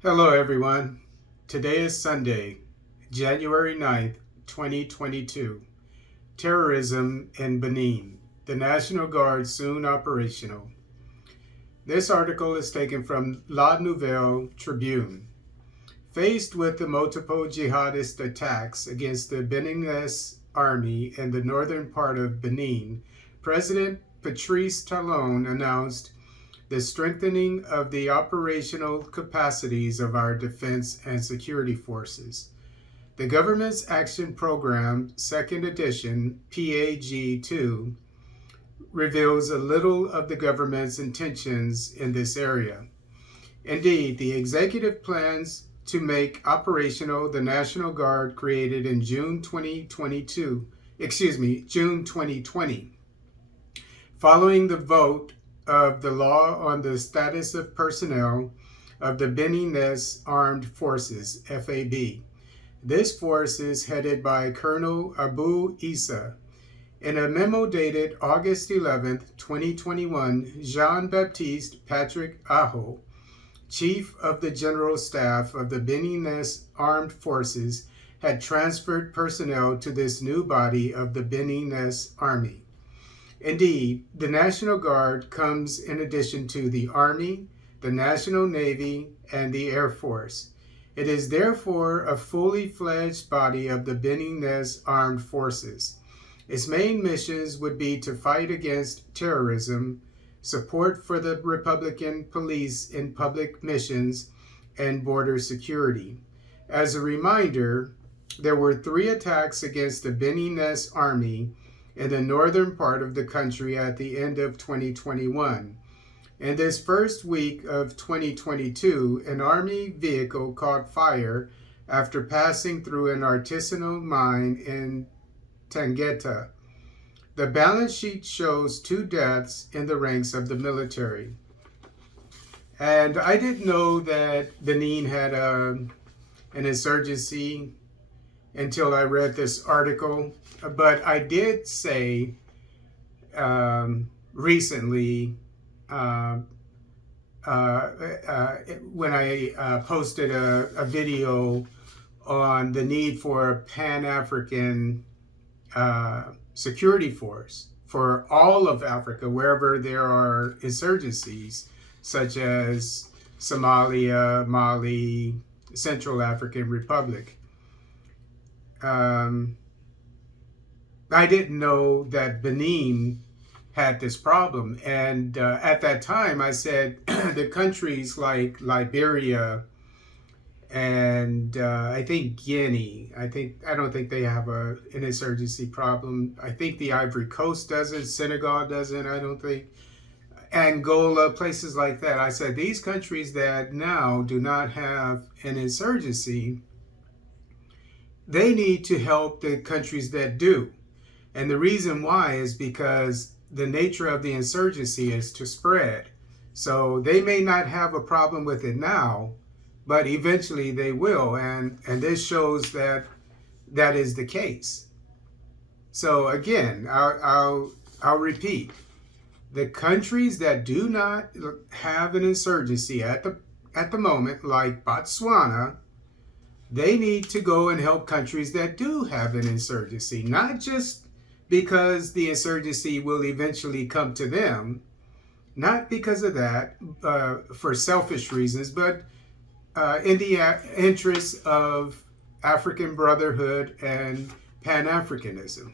Hello everyone. Today is Sunday, January 9th, 2022. Terrorism in Benin. The National Guard soon operational. This article is taken from La Nouvelle Tribune. Faced with the multiple jihadist attacks against the Beninese army in the northern part of Benin, President Patrice Talon announced the strengthening of the operational capacities of our defense and security forces. The Government's Action Program, Second Edition, PAG-2, reveals a little of the government's intentions in this area. Indeed, the executive plans to make operational the National Guard created in June 2020, following the vote of the law on the status of personnel of the Beninese Armed Forces, FAB. This force is headed by Colonel Abu Issa. In a memo dated August 11, 2021, Jean-Baptiste Patrick Aho, Chief of the General Staff of the Beninese Armed Forces, had transferred personnel to this new body of the Beninese Army. Indeed, the National Guard comes in addition to the Army, the National Navy, and the Air Force. It is therefore a fully fledged body of the Beninese Armed Forces. Its main missions would be to fight against terrorism, support for the Republican police in public missions, and border security. As a reminder, there were 3 attacks against the Beninese Army in the northern part of the country at the end of 2021. In this first week of 2022, an army vehicle caught fire after passing through an artisanal mine in Tangeta. The balance sheet shows 2 deaths in the ranks of the military. And I didn't know that Benin had an insurgency until I read this article, but I did say recently when I posted a video on the need for a Pan-African security force for all of Africa, wherever there are insurgencies, such as Somalia, Mali, Central African Republic. I didn't know that Benin had this problem. And at that time, I said the countries like Liberia and I think Guinea, I don't think they have an insurgency problem. I think the Ivory Coast doesn't, Senegal doesn't, I don't think. Angola, places like that. I said these countries that now do not have an insurgency, they need to help the countries that do. And the reason why is because the nature of the insurgency is to spread. So they may not have a problem with it now, but eventually they will. And this shows that that is the case. So again, I'll repeat. The countries that do not have an insurgency at the moment, like Botswana, they need to go and help countries that do have an insurgency, not just because the insurgency will eventually come to them, not because of that, for selfish reasons, but in the interests of African brotherhood and Pan-Africanism.